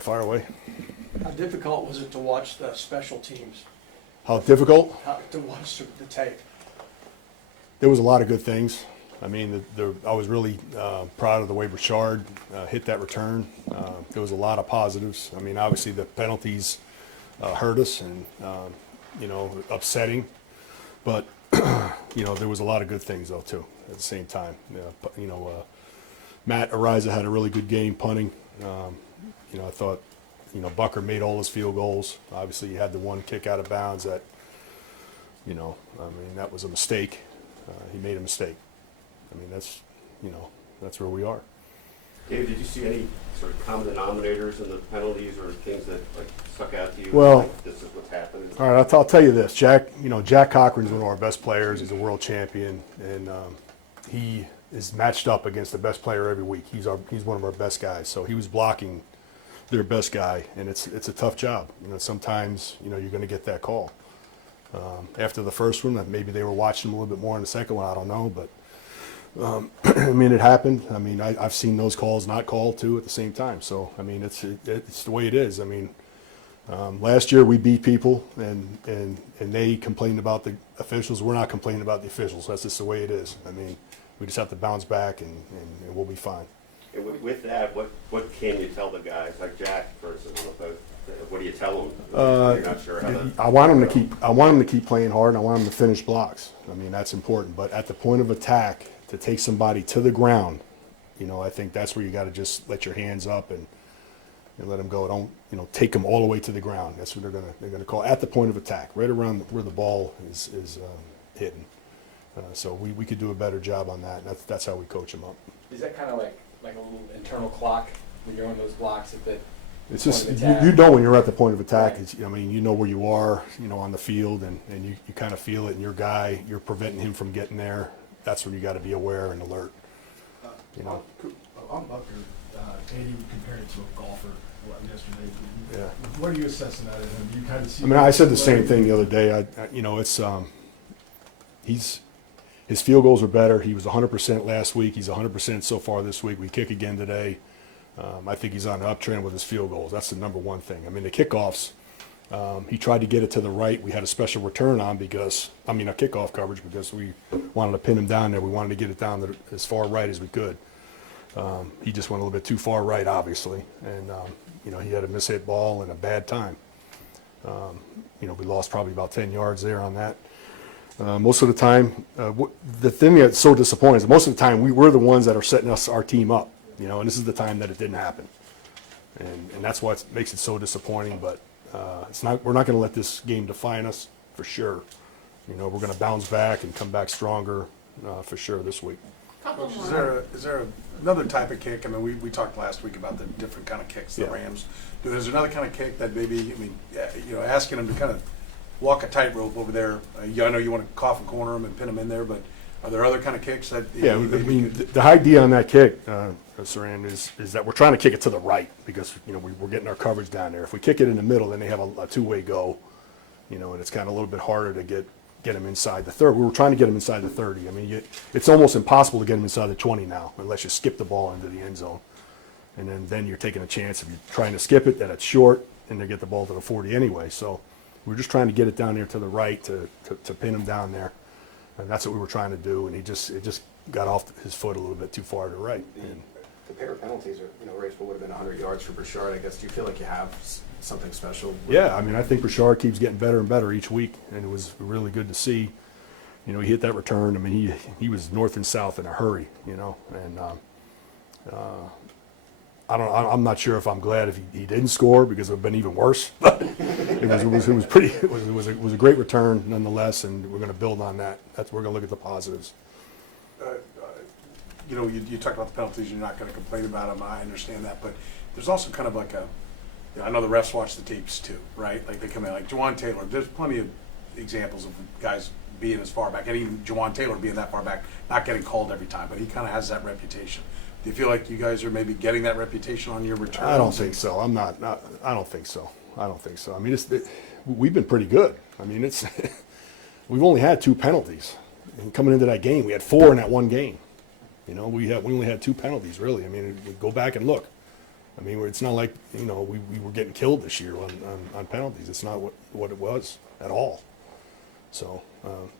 Fire away. How difficult was it to watch the special teams, How difficult? to watch the tape? There was a lot of good things. I mean, I was really proud of the way Richard hit that return. There was a lot of positives. I mean, obviously the penalties hurt us and, upsetting. But, there was a lot of good things, though, too, at the same time. Matt Ariza had a really good game punting. I thought, Bucker made all his field goals. Obviously, he had the one kick out of bounds that, that was a mistake. He made a mistake. I mean, that's where we are. Dave, did you see any sort of common denominators in the penalties or things that stuck out to you? Well, this is what's happening. All right, I'll tell you this. Jack Cochran's one of our best players. He's a world champion, and he is matched up against the best player every week. He's one of our best guys. So he was blocking their best guy, and it's a tough job. Sometimes you're going to get that call. After the first one, maybe they were watching him a little bit more in the second one. I don't know, but it happened. I mean, I've seen those calls not called too at the same time. So it's the way it is. I mean, last year we beat people, and they complained about the officials. We're not complaining about the officials. That's just the way it is. I mean, we just have to bounce back, and we'll be fine. And with that, what can you tell the guys like Jack, for instance? What do you tell them? You're not sure how to. I want them to keep playing hard, and I want them to finish blocks. I mean, that's important. But at the point of attack, to take somebody to the ground, I think that's where you got to just let your hands up and let them go. Don't take them all the way to the ground. That's what they're gonna call at the point of attack, right around where the ball is hitting. So we could do a better job on that. And that's how we coach them up. Is that kind of like a little internal clock when you're on those blocks at the It's just point of attack? you know when you're at the point of attack. Right. You know where you are, on the field, and you kind of feel it. And your guy, you're preventing him from getting there. That's when you got to be aware and alert. On Bucker, Andy compared it to a golfer yesterday. Yeah. What are you assessing that in him? You kind of see. I mean, I said the same thing the other day. His field goals are better. He was 100% last week. He's 100% so far this week. We kick again today. I think he's on an uptrend with his field goals. That's the number one thing. I mean, the kickoffs, he tried to get it to the right. We had a special return on a kickoff coverage because we wanted to pin him down there. We wanted to get it down as far right as we could. He just went a little bit too far right, obviously. And, he had a mishit ball and a bad time. We lost probably about 10 yards there on that. Most of the time, the thing that's so disappointing is most of the time we're the ones that are setting our team up, and this is the time that it didn't happen. And that's what makes it so disappointing, but we're not going to let this game define us for sure. We're going to bounce back and come back stronger for sure this week. Coach, is there another type of kick? I mean, we talked last week about the different kind of kicks the Rams do. Is there another kind of kick that maybe, asking them to kind of walk a tightrope over there? I know you want to coffin corner them and pin them in there, but are there other kind of kicks that? Yeah, the idea on that kick, Saran, is that we're trying to kick it to the right because we're getting our coverage down there. If we kick it in the middle, then they have a two-way go, and it's kind of a little bit harder to get them inside the 30. We were trying to get them inside the 30. I mean, it's almost impossible to get them inside the 20 now unless you skip the ball into the end zone, and then you're taking a chance if you're trying to skip it that it's short and they get the ball to the 40 anyway. So we're just trying to get it down there to the right to pin him down there, and that's what we were trying to do. And it just got off his foot a little bit too far to the right. The pair of penalties are, Racewell would have been 100 yards for Burchard. I guess, do you feel like you have something special? Yeah, I mean, I think Burchard keeps getting better and better each week, and it was really good to see. He hit that return. I mean, he was north and south in a hurry, and I'm not sure if I'm glad if he didn't score because it would have been even worse. But it was a great return nonetheless, and we're going to build on that. We're going to look at the positives. You talked about the penalties. You're not going to complain about them. I understand that, but there's also kind of like I know the refs watch the tapes too, right? Like they come in, like Juwan Taylor. There's plenty of examples of guys being as far back, and even Juwan Taylor being that far back, not getting called every time, but he kind of has that reputation. Do you feel like you guys are maybe getting that reputation on your return? I don't think so. I don't think so. I mean, we've been pretty good. I mean, we've only had 2 penalties. And coming into that game, we had 4 in that one game. We only had 2 penalties, really. I mean, go back and look. I mean, it's not like, you know, we were getting killed this year on penalties. It's not what it was at all. So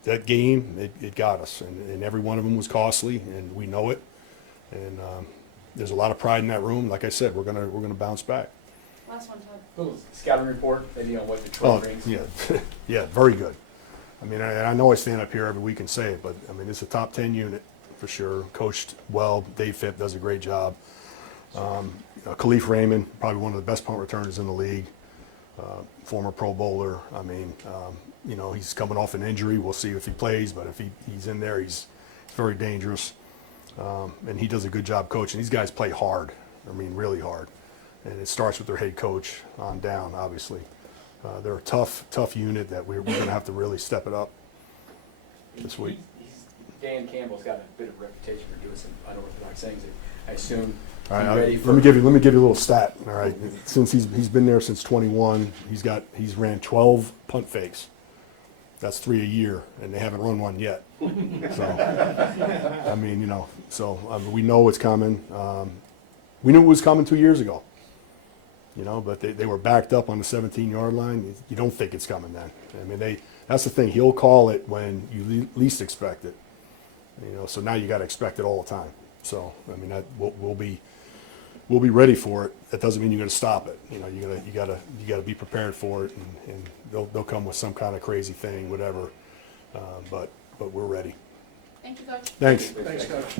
that game, it got us, and every one of them was costly, and we know it. And there's a lot of pride in that room. Like I said, we're gonna bounce back. Last one, Todd. Little scouting report, maybe on what Detroit Oh, brings. yeah, yeah, very good. I mean, I know I stand up here every week and say it, but I mean, it's a top 10 unit for sure. Coached well. Dave Toub does a great job. Khalif Raymond, probably one of the best punt returners in the league. Former Pro Bowler. I mean, you know, he's coming off an injury. We'll see if he plays, but if he's in there, he's very dangerous. And he does a good job coaching. These guys play hard. I mean, really hard. And it starts with their head coach on down, obviously. They're a tough unit that we're going to have to really step it up this week. Dan Campbell's got a bit of a reputation for doing some unorthodox things. I assume All right, he's ready for. let me give you a little stat. All right, since he's been there since 21, he's ran 12 punt fakes. That's 3 a year, and they haven't run one yet. So, I mean, you know, we know it's coming. We knew it was coming 2 years ago. You know, but they were backed up on the 17-yard line. You don't think it's coming then. I mean, that's the thing. He'll call it when you least expect it. You know, so now you got to expect it all the time. So, I mean, we'll be ready for it. That doesn't mean you're going to stop it. You know, you gotta be prepared for it, and they'll come with some kind of crazy thing, whatever. But we're ready. Thank you, Coach. Thanks. Thanks, Coach.